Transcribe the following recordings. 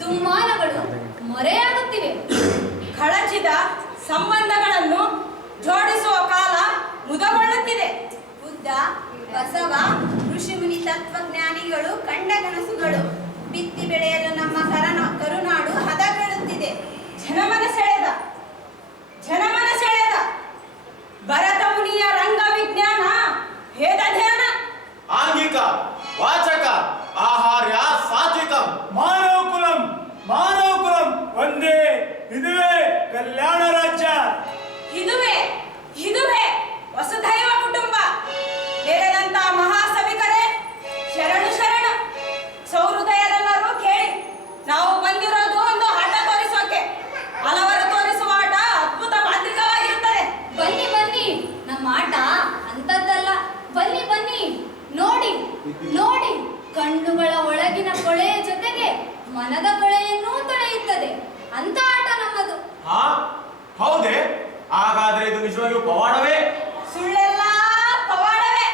ದುಮ್ಮಾನಗಳು ಮೊರೆಯಾಗುತ್ತಿವೆ. ಕಳಚಿದ ಸಂಬಂಧಗಳನ್ನು ಜೋಡಿಸುವ ಕಾಲ ಮುದಗೊಳ್ಳುತ್ತಿದೆ. ಬುದ್ಧ, ಬಸವ, ಋಷಿಮುನಿ ತತ್ವಜ್ಞಾನಿಗಳು ಕಂಡ ಕನಸುಗಳು ಬಿತ್ತಿ ಬೆಳೆಯಲು ನಮ್ಮ ಕರುನಾಡು ಹದಗೆಡುತ್ತಿದೆ. ಜನಮನ ಸೆಳೆದ ಭರತ ಮುನಿಯ ರಂಗ ವಿಜ್ಞಾನ ಭೇದ ಧ್ಯಾನ ಆಂಗಿಕ ವಾಚಕ ಆಹಾರ್ಯ ಸಾತ್ವಿಕಂ ಮಾನವ ಕುಲಂ ಒಂದೇ. ಇದುವೇ ಕಲ್ಯಾಣ ರಾಜ್ಯ. ಇದುವೇ ವಸುಧೈವ ಕುಟುಂಬ. ಬೇರೆದಂತ ಮಹಾಸಭಿಕರೇ ಶರಣು ಸೌಹೃದಯರೆಲ್ಲರೂ ಕೇಳಿ. ನಾವು ಬಂದಿರೋದು ಒಂದು ಆಟ ತೋರಿಸೋಕೆ. ಹಲವರು ತೋರಿಸುವ ಆಟ ಅದ್ಭುತ ಮಾಂತ್ರಿಕವಾಗಿರುತ್ತದೆ. ಬನ್ನಿ, ನಮ್ಮ ಆಟ ಅಂತದ್ದಲ್ಲ. ಬನ್ನಿ, ನೋಡಿ ಕಣ್ಣುಗಳ ಒಳಗಿನ ಕೊಳೆಯ ಜೊತೆಗೆ ಮನದ ಕೊಳೆಯನ್ನೂ ತೊಳೆಯುತ್ತದೆ. ಅಂತ ಆಟ ನಮ್ಮದು. ಹೌದೇ? ಹಾಗಾದ್ರೆ ಇದು ನಿಜವಾಗಿಯೂ ಪವಾಡವೇ? ಸುಳ್ಳೆಲ್ಲ ಪವಾಡವೇ.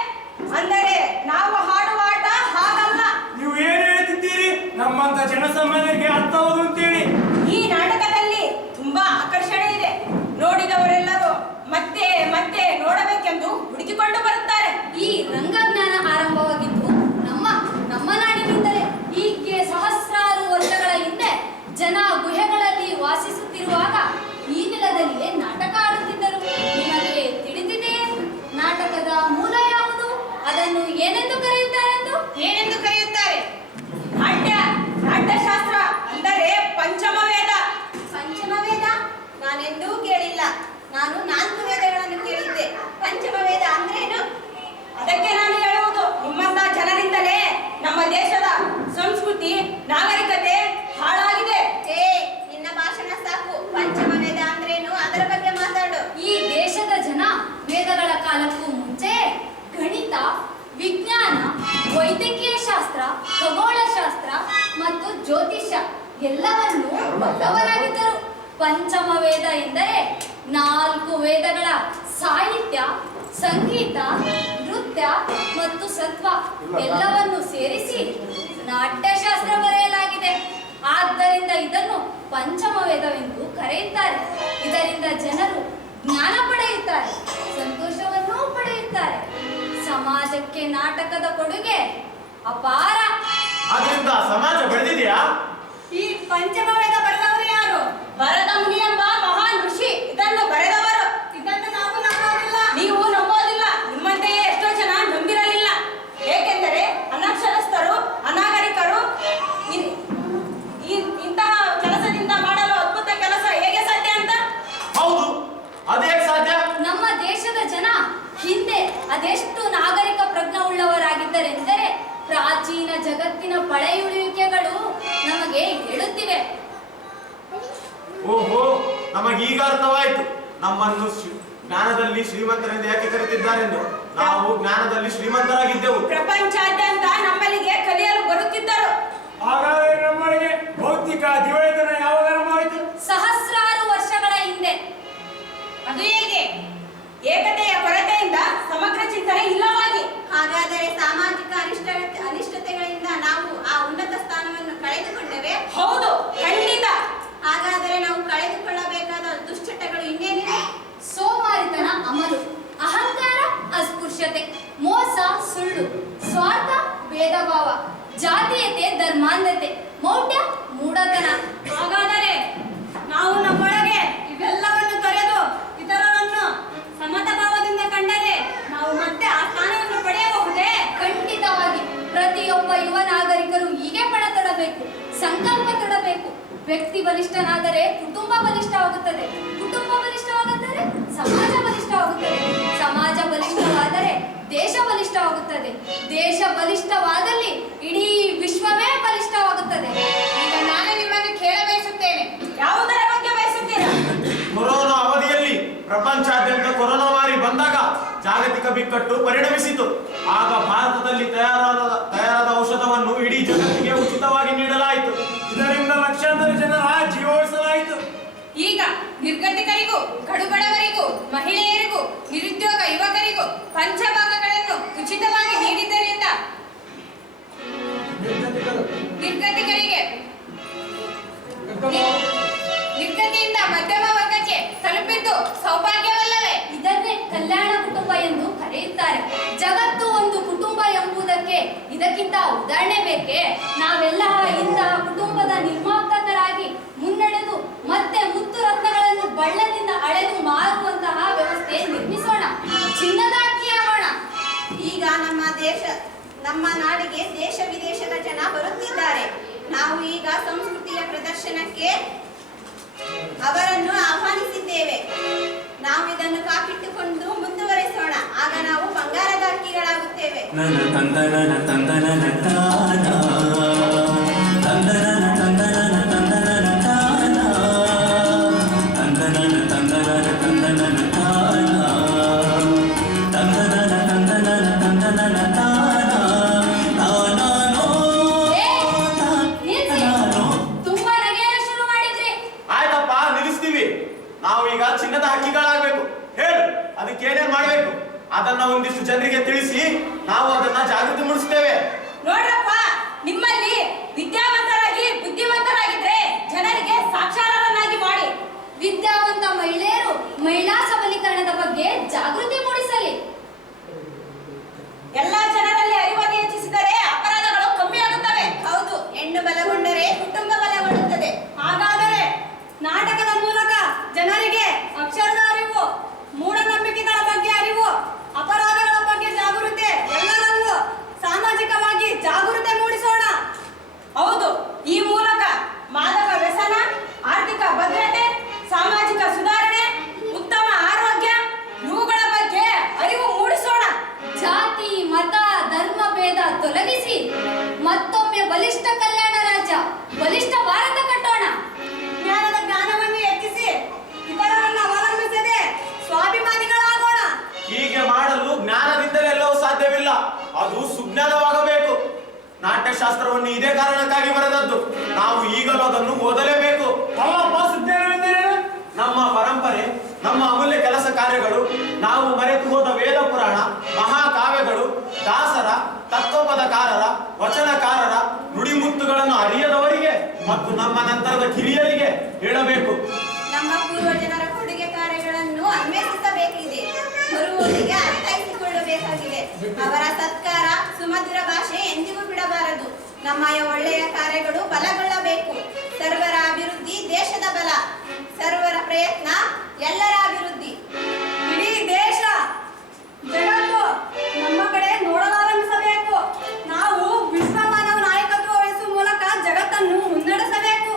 ಅಂದರೆ ನಾವು ಹಾಡುವ ಆಟ ಹಾಗಲ್ಲ. ನೀವು ಏನು ಹೇಳ್ತಿದ್ದೀರಿ? ನಮ್ಮಂತ ಜನಸಾಮಾನ್ಯರಿಗೆ ಅರ್ಥವಾಗುವುದು ಅಂತೇಳಿ. ಈ ನಾಟಕದಲ್ಲಿ ತುಂಬಾ ಆಕರ್ಷಣೆ ಇದೆ. ನೋಡಿದವರೆಲ್ಲರೂ ಮತ್ತೆ ನೋಡಬೇಕೆಂದು ಹುಡುಕಿಕೊಂಡು ಬರುತ್ತಾರೆ. ಈ ರಂಗಜ್ಞಾನ ಆರಂಭವಾಗಿದ್ದು ನಮ್ಮ ನಾಡಿನಿಂದಲೇ. ಹೀಗೆ ಸಹಸ್ರಾರು ವರ್ಷಗಳ ಹಿಂದೆ ಜನ ಗುಹೆಗಳಲ್ಲಿ ವಾಸಿಸುತ್ತಿರುವಾಗ ಈ ನೆಲದಲ್ಲಿಯೇ ನಾಟಕ ಆಡುತ್ತಿದ್ದರು. ನಿಮಗೆ ತಿಳಿದಿದೆಯೇ ನಾಟಕದ ಮೂಲ ಯಾವುದು? ಅದನ್ನು ಏನೆಂದು ಕರೆಯುತ್ತಾರೆ? ನಾಟ್ಯಶಾಸ್ತ್ರ ಅಂದರೆ ಪಂಚಮವೇದ. ಪಂಚಮವೇದ ನಾನೆಂದೂ ಕೇಳಿಲ್ಲ. ನಾನು 4 ವೇದಗಳನ್ನು ಕೇಳಿದ್ದೆ. ಪಂಚಮವೇದ ಅಂದ್ರೇನು? ಅದಕ್ಕೆ ನಾನು ಹೇಳುವುದು, ನಿಮ್ಮಂತ ಜನರಿಂದಲೇ ನಮ್ಮ ದೇಶದ ಸಂಸ್ಕೃತಿ ನಾಗರಿಕತೆ ಹಾಳಾಗಿದೆ. ನಿನ್ನ ಭಾಷಣ ಸಾಕು. ಪಂಚಮವೇದ ಅಂದ್ರೇನು? ಅದರ ಬಗ್ಗೆ ಮಾತಾಡು. ಈ ದೇಶದ ಜನ ವೇದಗಳ ಕಾಲಕ್ಕೂ ಮುಂಚೆ ಗಣಿತ, ವಿಜ್ಞಾನ, ವೈದ್ಯಕೀಯ ಶಾಸ್ತ್ರ, ಖಗೋಳಶಾಸ್ತ್ರ ಮತ್ತು ಜ್ಯೋತಿಷ್ಯ ಎಲ್ಲವನ್ನೂ ಬಲ್ಲವರಾಗಿದ್ದರು. ಪಂಚಮ ವೇದ ಎಂದರೆ 4 ವೇದಗಳ ಸಾಹಿತ್ಯ, ಸಂಗೀತ, ನೃತ್ಯ ಮತ್ತು ಸತ್ವ ಎಲ್ಲವನ್ನು ಸೇರಿಸಿ ನಾಟ್ಯಶಾಸ್ತ್ರ ಬರೆಯಲಾಗಿದೆ. ಆದ್ದರಿಂದ ಇದನ್ನು ಪಂಚಮ ವೇದವೆಂದು ಕರೆಯುತ್ತಾರೆ. ಇದರಿಂದ ಜನರು ಜ್ಞಾನ ಪಡೆಯುತ್ತಾರೆ, ಸಂತೋಷವನ್ನೂ ಪಡೆಯುತ್ತಾರೆ. ಸಮಾಜಕ್ಕೆ ನಾಟಕದ ಕೊಡುಗೆ ಅಪಾರ. ಅದರಿಂದ ಸಮಾಜ ಬೆಳೆದಿದೆಯಾ? ಈ ಪಂಚಮವೇದ ಬರೆದವರು ಯಾರು? ಭರತ ಮುನಿ ಎಂಬ ಮಹಾನ್ ಋಷಿ ಇದನ್ನು ಬರೆದವರು. ಇದನ್ನು ನಾವು ನಂಬೋದಿಲ್ಲ. ನೀವು ನಂಬೋದಿಲ್ಲ. ನಿಮ್ಮಂತೆಯೇ ಎಷ್ಟೋ ಜನ ನಂಬಿರಲಿಲ್ಲ. ಏಕೆಂದರೆ ಅನಕ್ಷರಸ್ಥರು, ಅನಾಗರಿಕರು ಇಂತಹ ಕೆಲಸದಿಂದ ಮಾಡಲು ಅದ್ಭುತ ಕೆಲಸ ಹೇಗೆ ಸಾಧ್ಯ ಅಂತ. ಹೌದು, ಅದೇಗೆ ಸಾಧ್ಯ? ನಮ್ಮ ದೇಶದ ಜನ ಹಿಂದೆ ಅದೆಷ್ಟು ನಾಗರಿಕ ಪ್ರಜ್ಞೆಯುಳ್ಳವರಾಗಿದ್ದರೆಂದರೆ ಪ್ರಾಚೀನ ಜಗತ್ತಿನ ಪಳೆಯುಳಿಕೆಗಳು ನಮಗೆ ಹೇಳುತ್ತಿವೆ. ಓಹೋ, ನಮಗೀಗ ಅರ್ಥವಾಯಿತು. ನಮ್ಮನ್ನು ಜ್ಞಾನದಲ್ಲಿ ಶ್ರೀಮಂತರೆಂದು ಯಾಕೆ ಕರೆತಿದ್ದಾರೆಂದು. ನಾವು ಜ್ಞಾನದಲ್ಲಿ ಶ್ರೀಮಂತರಾಗಿದ್ದೆವು. ಪ್ರಪಂಚಾದ್ಯಂತ ನಮ್ಮಲ್ಲಿಗೆ ಕಲಿಯಲು ಬರುತ್ತಿದ್ದರು. ಹಾಗಾದರೆ ನಮ್ಮೊಳಗೆ ಭೌತಿಕ ದಿವಾಳಿತನ ಯಾವಾಗ ಆರಂಭವಾಯಿತು? ಸಹಸ್ರಾರು ವರ್ಷಗಳ ಹಿಂದೆ. ಅದು ಹೇಗೆ? ಏಕತೆಯ ಕೊರತೆಯಿಂದ ಸಮಗ್ರ ಚಿಂತನೆ ಇಲ್ಲವಾಗಿ. ಹಾಗಾದರೆ ಸಾಮಾಜಿಕ ಅನಿಷ್ಟತೆಗಳಿಂದ ನಾವು ಆ ಉನ್ನತ ಸ್ಥಾನವನ್ನು ಕಳೆದುಕೊಂಡೇವೆ? ಹೌದು, ಖಂಡಿತ. ಹಾಗಾದರೆ ನಾವು ಕಳೆದುಕೊಳ್ಳಬೇಕಾದ ದುಶ್ಚಟಗಳು ಇನ್ನೇನಿವೆ? ಸೋಮಾರಿತನ, ಅಮಲು, ಅಹಂಕಾರ, ಅಸ್ಪೃಶ್ಯತೆ, ಮೋಸ, ಸುಳ್ಳು, ಸ್ವಾರ್ಥ, ಭೇದ ಭಾವ, ಜಾತೀಯತೆ, ಧರ್ಮಾಂಧತೆ, ಮೌಢ್ಯ, ಮೂಢತನ. ಹಾಗಾದರೆ ನಾವು ನಮ್ಮೊಳಗೆ ಇವೆಲ್ಲವನ್ನು ತೊರೆದು ಇತರರನ್ನು ಸಮತ ಭಾವದಿಂದ ಕಂಡರೆ ನಾವು ಮತ್ತೆ ಆ ಸ್ಥಾನವನ್ನು ಪಡೆಯಬಹುದೇ? ಖಂಡಿತವಾಗಿ ಪ್ರತಿಯೊಬ್ಬ ಯುವ ನಾಗರಿಕರು ಹೀಗೆ ಪಣತೊಡಬೇಕು, ಸಂಕಲ್ಪ ತೊಡಬೇಕು. ವ್ಯಕ್ತಿ ಬಲಿಷ್ಠನಾದರೆ ಕುಟುಂಬ ಬಲಿಷ್ಠವಾಗುತ್ತದೆ, ಕುಟುಂಬ ಬಲಿಷ್ಠವಾಗುತ್ತದೆ ಸಮಾಜ ಬಲಿಷ್ಠವಾಗುತ್ತದೆ, ಸಮಾಜ ಬಲಿಷ್ಠವಾದರೆ ದೇಶ ಬಲಿಷ್ಠವಾಗುತ್ತದೆ, ದೇಶ ಬಲಿಷ್ಠವಾದಲ್ಲಿ ಇಡೀ ವಿಶ್ವವೇ ಬಲಿಷ್ಠವಾಗುತ್ತದೆ. ಈಗ ನಾನು ನಿಮ್ಮನ್ನು ಕೇಳ ಬಯಸುತ್ತೇನೆ. ಯಾವುದರ ಬಗ್ಗೆ ಬಯಸುತ್ತೀರಾ? ಕೊರೋನಾ ಅವಧಿಯಲ್ಲಿ ಪ್ರಪಂಚಾದ್ಯಂತ ಕೊರೋನಾ ಮಾರಿ ಬಂದಾಗ ಜಾಗತಿಕ ಬಿಕ್ಕಟ್ಟು ಪರಿಣಮಿಸಿತು. ಆಗ ಭಾರತದಲ್ಲಿ ತಯಾರಾದ ಔಷಧವನ್ನು ಇಡೀ ಜಗತ್ತಿಗೆ ಉಚಿತವಾಗಿ ನೀಡಲಾಯಿತು. ಇದರಿಂದ ಲಕ್ಷಾಂತರ ಜನರ ಜೀವ ಉಳಿಸಲಾಯಿತು. ಈಗ ನಿರ್ಗತಿಕರಿಗೂ, ಕಡುಬಡವರಿಗೂ, ಮಹಿಳೆಯರಿಗೂ, ನಿರುದ್ಯೋಗ ಯುವಕರಿಗೂ ಪಂಚಭಾಗಗಳನ್ನು ಉಚಿತವಾಗಿ ನೀಡಿದ್ದರಿಂದ ನಿರ್ಗತಿಕರಿಗೆ ನಾವೆಲ್ಲ ಇಂತಹ ಕುಟುಂಬದ ನಿರ್ಮಾಪಕರಾಗಿ ಮುನ್ನಡೆದು ಮತ್ತೆ ಮುತ್ತು ರತ್ನಗಳನ್ನು ಬಳ್ಳದಿಂದ ಅಳೆದು ಮಾರುವಂತಹ ವ್ಯವಸ್ಥೆ ನಿರ್ಮಿಸೋಣ. ಚಿನ್ನದ ಅಕ್ಕಿಯಾಗೋಣ. ಈಗ ನಮ್ಮ ನಾಡಿಗೆ ದೇಶ ವಿದೇಶದ ಜನ ಬರುತ್ತಿದ್ದಾರೆ. ನಾವು ಈಗ ಸಂಸ್ಕೃತಿಯ ಪ್ರದರ್ಶನಕ್ಕೆ ಅವರನ್ನು ಆಹ್ವಾನಿಸಿದ್ದೇವೆ. ನಾವು ಇದನ್ನು ಕಾಪಿಟ್ಟುಕೊಂಡು ಮುಂದುವರೆಸೋಣ. ಆಗ ನಾವು ಬಂಗಾರದ ಅಕ್ಕಿಗಳಾಗುತ್ತೇವೆ. ಚಿನ್ನದ ಹಕ್ಕಿಗಳಾಗಬೇಕು. ಹೇಳು, ಅದಕ್ಕೆ ಏನೇನ್ ಮಾಡಬೇಕು? ಅದನ್ನ ಒಂದಿಷ್ಟು ಜನರಿಗೆ ತಿಳಿಸಿ ನಾವು ಅದನ್ನ ಜಾಗೃತಿ ಮೂಡಿಸ್ತೇವೆ. ನೋಡ್ರಪ್ಪ, ನಿಮ್ಮಲ್ಲಿ ವಿದ್ಯಾವಂತರಾಗಿ ಬುದ್ಧಿವಂತರಾಗಿದ್ರೆ ಜನರಿಗೆ ಸಾಕ್ಷರರನ್ನಾಗಿ ಮಾಡಿ. ವಿದ್ಯಾವಂತ ಮಹಿಳೆಯರು ಮಹಿಳಾ ಸಬಲೀಕರಣದ ಬಗ್ಗೆ ಜಾಗೃತಿ ಮೂಡಿಸಲಿ. ಎಲ್ಲಾ ಜನರಲ್ಲಿ ಅರಿವನ್ನು ಹೆಚ್ಚಿಸಿದರೆ ಅಪರಾಧಗಳು ಕಮ್ಮಿ ಆಗುತ್ತವೆ. ಹೌದು, ಹೆಣ್ಣು ಬಲಗೊಂಡರೆ ಕುಟುಂಬ ಬಲಗೊಳ್ಳುತ್ತದೆ. ಹಾಗಾದರೆ ನಾಟಕದ ಮೂಲಕ ಜನರಿಗೆ ಅಕ್ಷರದ ಅರಿವು, ಮೂಢನಂಬಿಕೆಗಳ ಬಗ್ಗೆ ಅರಿವು, ಅಪರಾಧಗಳ ಬಗ್ಗೆ ಜಾಗೃತಿ, ಎಲ್ಲರಲ್ಲೂ ಸಾಮಾಜಿಕವಾಗಿ ಜಾಗೃತಿ ಮೂಡಿಸೋಣ. ಹೌದು, ಈ ಮೂಲಕ ಮಾದಕ ವ್ಯಸನ, ಆರ್ಥಿಕ ಭದ್ರತೆ, ಸಾಮಾಜಿಕ ಸುಧಾರಣೆ, ಉತ್ತಮ ಆರೋಗ್ಯ ಇವುಗಳ ಬಗ್ಗೆ ಅರಿವು ಮೂಡಿಸೋಣ. ಜಾತಿ, ಮತ, ಧರ್ಮ ಭೇದ ತೊಲಗಿಸಿ ಮತ್ತೊಮ್ಮೆ ಬಲಿಷ್ಠ ಕಲ್ಯಾಣ ರಾಜ್ಯ, ಬಲಿಷ್ಠ ಭಾರತ ಕಟ್ಟೋಣ. ಜ್ಞಾನದ ಜ್ಞಾನವನ್ನು ಹೆಚ್ಚಿಸಿ ಇತರರನ್ನು ಅವಲಂಬಿಸದೆ ಸ್ವಾಭಿಮಾನಿಗಳಾಗೋಣ. ಹೀಗೆ ಮಾಡಲು ಜ್ಞಾನದಿಂದಲೇ ಎಲ್ಲವೂ ಸಾಧ್ಯವಿಲ್ಲ, ಅದು ಸುಜ್ಞಾನವಾಗಬೇಕು. ನಾಟ್ಯಶಾಸ್ತ್ರವನ್ನು ಇದೇ ಕಾರಣಕ್ಕಾಗಿ ಬರೆದದ್ದು. ನಾವು ಈಗಲೂ ಅದನ್ನು ಓದಲೇಬೇಕು. ನಮ್ಮ ಪರಂಪರೆ, ನಮ್ಮ ಅಮೂಲ್ಯ ಕೆಲಸ ಕಾರ್ಯಗಳು, ನಾವು ಮರೆತು ಹೋದ ವೇದ ಪುರಾಣ, ಮಹಾಕಾವ್ಯಗಳು, ದಾಸರ, ತತ್ವಪದಕಾರರ, ವಚನಕಾರರ ನುಡಿಮುತ್ತುಗಳನ್ನು ಅರಿಯದವರಿಗೆ ಮತ್ತು ನಮ್ಮ ನಂತರದ ಕಿರಿಯರಿಗೆ ಹೇಳಬೇಕು. ನಮ್ಮ ಪೂರ್ವಜನರ ಕೊಡುಗೆ ಕಾರ್ಯಗಳನ್ನು ಅನ್ವೇಷಿಸಬೇಕಿದೆ. ಬರುವವರಿಗೆ ಅರ್ಥೈಸಿಕೊಳ್ಳಬೇಕಾಗಿದೆ. ಅವರ ಸತ್ಕಾರ, ಸುಮಧುರ ಭಾಷೆ ಎಂದಿಗೂ ಬಿಡಬಾರದು. ನಮ್ಮ ಒಳ್ಳೆಯ ಕಾರ್ಯಗಳು ಬಲಗೊಳ್ಳಬೇಕು. ಸರ್ವರ ಅಭಿವೃದ್ಧಿ ದೇಶದ ಬಲ. ಸರ್ವರ ಪ್ರಯತ್ನ ಎಲ್ಲರ ಅಭಿವೃದ್ಧಿ. ಇಡೀ ದೇಶ ಜಗತ್ತು ನಮ್ಮ ಕಡೆ ನೋಡಲಾರಂಭಿಸಬೇಕು. ನಾವು ವಿಶ್ವಮಾನವ ನಾಯಕತ್ವ ವಹಿಸುವ ಮೂಲಕ ಜಗತ್ತನ್ನು ಮುನ್ನಡೆಸಬೇಕು.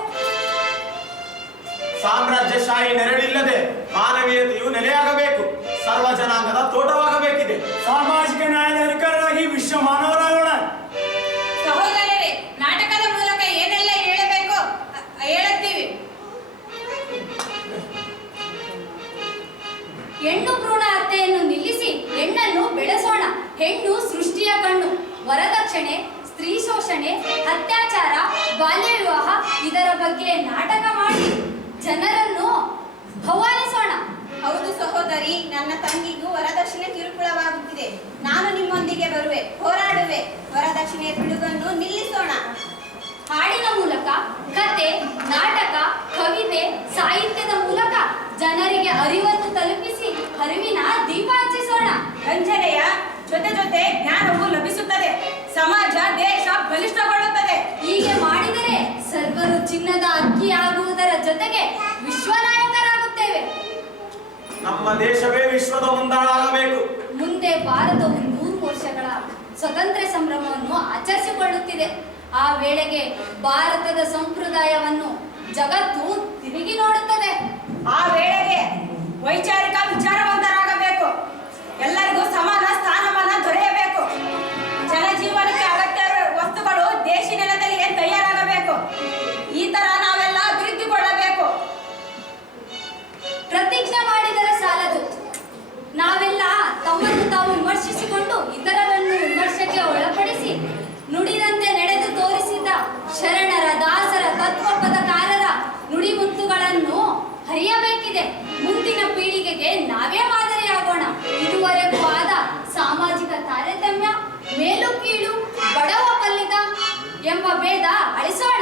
ಸಾಮ್ರಾಜ್ಯಶಾಹಿ ನೆರಳಿಲ್ಲದೆ ಮಾನವೀಯತೆಯು ನೆಲೆಯಾಗಬೇಕು. ಸರ್ವ ಜನಾಂಗದ ತೋಟವಾಗಬೇಕಿದೆ. ಸಾಮಾಜಿಕ ನ್ಯಾಯದ ಅಧಿಕಾರರಾಗಿ ವಿಶ್ವ ಮಾನವರಾಗೋಣ. ಸಹೋದರರೇ, ನಾಟಕದ ಮೂಲಕ ಏನೆಲ್ಲ ಹೇಳಬೇಕು ಹೇಳುತ್ತೀವಿ. ಹೆಣ್ಣು ಭ್ರೂಣ ಹತ್ಯೆಯನ್ನು ನಿಲ್ಲಿಸಿ ಹೆಣ್ಣನ್ನು ಬೆಳೆಸೋಣ. ಹೆಣ್ಣು ಸೃಷ್ಟಿಯ ಕಣ್ಣು. ವರದಕ್ಷಿಣೆ, ಸ್ತ್ರೀ ಶೋಷಣೆ, ಅತ್ಯಾಚಾರ, ಬಾಲ್ಯ ವಿವಾಹ ಇದರ ಬಗ್ಗೆ ನಾಟಕ ಮಾಡಿ ಜನರನ್ನು ಆಹ್ವಾನಿಸೋಣ. ಹೌದು ಸಹೋದರಿ, ನನ್ನ ತಂಗಿಗೂ ವರದಕ್ಷಿಣೆ ಕಿರುಕುಳವಾಗುತ್ತಿದೆ. ನಾನು ನಿಮ್ಮೊಂದಿಗೆ ಬರುವೆ, ಹೋರಾಡುವೆ. ವರದಕ್ಷಿಣೆಯ ಪಿಡುಗನ್ನು ನಿಲ್ಲಿಸೋಣ. ಹಾಡಿನ ಮೂಲಕ, ಕತೆ, ನಾಟಕ, ಕವಿತೆ, ಸಾಹಿತ್ಯದ ಮೂಲಕ ಜನರಿಗೆ ಅರಿವನ್ನು ತಲುಪಿಸಿ ಅರಿವಿನ ದೀಪ ಹಚ್ಚಿಸೋಣ. ವಂಚನೆಯ ಜೊತೆ ಜೊತೆ ಜ್ಞಾನವು ಲಭಿಸುತ್ತದೆ. ಸಮಾಜ, ದೇಶ ಬಲಿಷ್ಠಗೊಳ್ಳುತ್ತದೆ. ಹೀಗೆ ಮಾಡಿದರೆ ಸರ್ವರು ಚಿನ್ನದ ಅಕ್ಕಿ ಆಗುವುದರ ಜೊತೆಗೆ ವಿಶ್ವನಾಯಕರಾಗುತ್ತೇವೆ. ನಮ್ಮ ದೇಶವೇ ವಿಶ್ವದ ಮುಂದಾಳಾಗಬೇಕು. ಮುಂದೆ ಭಾರತವು 100 ವರ್ಷಗಳ ಸ್ವಾತಂತ್ರ್ಯ ಸಂಭ್ರಮವನ್ನು ಆಚರಿಸಿಕೊಳ್ಳುತ್ತಿದೆ. ಆ ವೇಳೆಗೆ ಭಾರತದ ಸಂಪ್ರದಾಯವನ್ನು ಜಗತ್ತು ತಿರುಗಿ ನೋಡುತ್ತದೆ. ಆ ವೇಳೆಗೆ ವೈಚಾರಿಕ ವಿಚಾರವಂತರಾಗಬೇಕು. ಎಲ್ಲರಿಗೂ ಸಮಾನ ಸ್ಥಾನಮಾನ ದೊರೆಯಬೇಕು. ಜನಜೀವನಕ್ಕೆ ಅಗತ್ಯ ವಸ್ತುಗಳು ದೇಶಿ ನೆಲದಲ್ಲಿ ತಯಾರಾಗಬೇಕು. ಈ ತರ ನಾವೆಲ್ಲ ಅಭಿವೃದ್ಧಿಗೊಳ್ಳಬೇಕು. ಪ್ರತಿಜ್ಞೆ ಮಾಡಿದರೆ ಸಾಲದು. ನಾವೆಲ್ಲ ತಮ್ಮನ್ನು ತಾವು ವಿಮರ್ಶಿಸಿಕೊಂಡು ಇತರರನ್ನು ವಿಮರ್ಶೆಗೆ ಒಳಪಡಿಸಿ ನುಡಿದಂತೆ ನಡೆದು ತೋರಿಸಿದ ಶರಣರ, ದಾಸರ, ತತ್ವಪದಕಾರರ ನುಡಿಮುತ್ತುಗಳನ್ನು ಅರಿಯಬೇಕಿದೆ. ಮುಂದಿನ ಪೀಳಿಗೆಗೆ ನಾವೇ ಮಾದರಿಯಾಗೋಣ. ಇದುವರೆಗೂ ಆದ ಸಾಮಾಜಿಕ ತಾರತಮ್ಯ, ಮೇಲು ಕೀಳು, ಬಡವ ಬಲ್ಲಿದ ಎಂಬ ಭೇದ ಅಳಿಸೋಣ.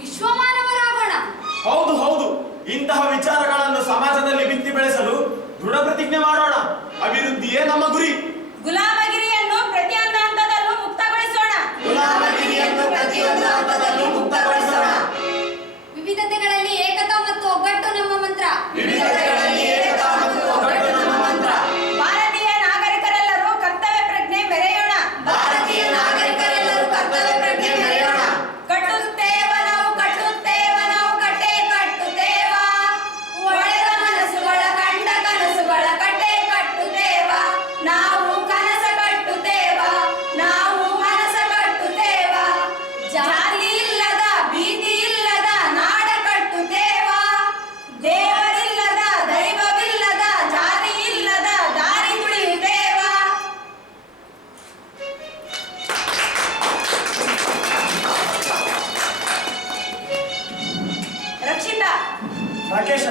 ವಿಶ್ವಮಾನವರಾಗೋಣ. ಹೌದು ಹೌದು, ಇಂತಹ ವಿಚಾರಗಳನ್ನು ಸಮಾಜದಲ್ಲಿ ಬಿತ್ತಿ ಬೆಳೆಸಲು ದೃಢ ಪ್ರತಿಜ್ಞೆ ಮಾಡೋಣ. ಅಭಿವೃದ್ಧಿಯೇ ನಮ್ಮ ಗುರಿ. ಗುಲಾಮಗಿರಿಯನ್ನು ಪ್ರತಿಯೊಂದು ಹಂತದಲ್ಲೂ ಮುಕ್ತಗೊಳಿಸೋಣ. ಗುಲಾಮಗಿರಿಯನ್ನು ಪ್ರತಿಯೊಂದು ರಾಕೇಶ